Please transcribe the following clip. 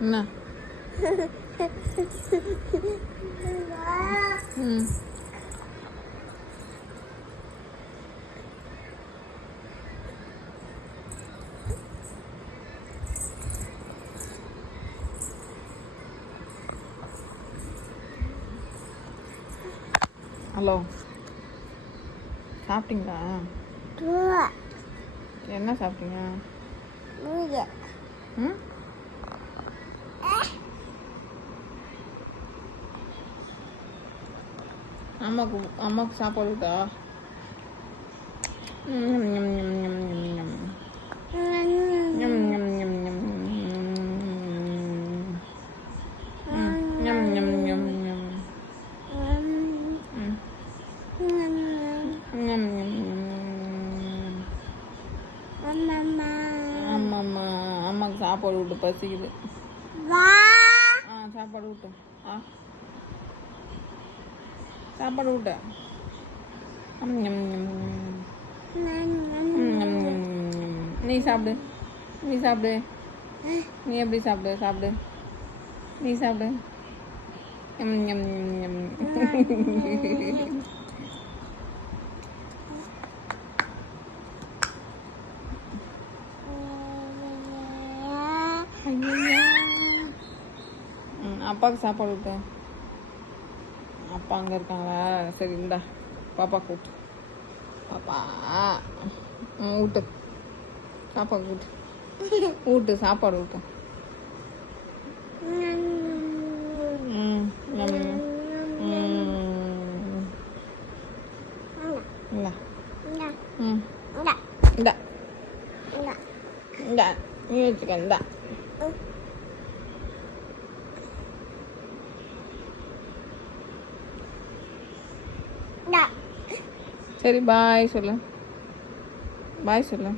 என்ன ம் ஹலோ சாப்பிட்டீங்களா? என்ன சாப்பிட்டீங்க? ம் அம்மாவுக்கு சாப்பாடு விட்டா ஆமாம்மா அம்மாவுக்கு சாப்பாடு விட்டு பசிக்குது. சாப்பாடு விட்டோம். சாப்பாடு விட்ட நீ சாப்பிடு நீ சாப்பிடு நீ எப்படி சாப்பிடு சாப்பிடு நீ சாப்பிடு. அப்பாவுக்கு சாப்பாடு விட்டு. அப்பா அங்கே இருக்காங்களா? சரி இந்தா பாப்பா கூட்டு. பாப்பா ஊட்டு சாப்பா கூட்டு ஊட்டு சாப்பாடு ஊட்டு. இந்தா இந்தா நீ வச்சுக்க. இந்தா சரி பாய் சொல்லு. பாய் சொல்லு.